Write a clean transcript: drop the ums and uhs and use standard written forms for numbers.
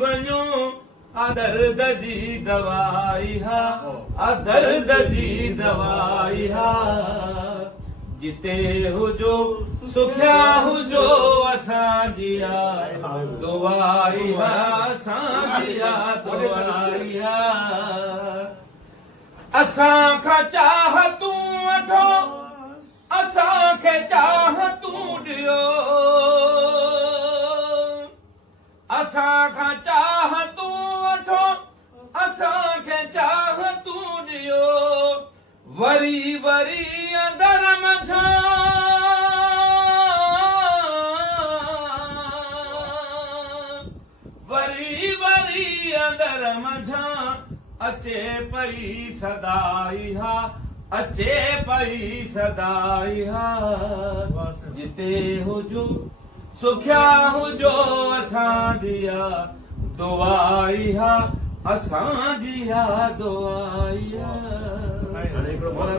वञो दर्द जी दवाई हा, दर्द जी दवाई हा। जिते हुजो सुखिया हुजो असांजी दुआई हा, असांजी दुआई हा। असां खां चाह तूं वठो, असांखे चाह तूं ॾियो। असां खां चाह तूं वठो, असांखे चाह तूं ॾियो। वरी वरी अंदर मझां वरी वरी अंदर मझां अचे पई सदाई हा, अचे पई सदाई हा। जिते हुजो सुखिया हुजो असांजी दुआई हा, असांजी दुआई हा।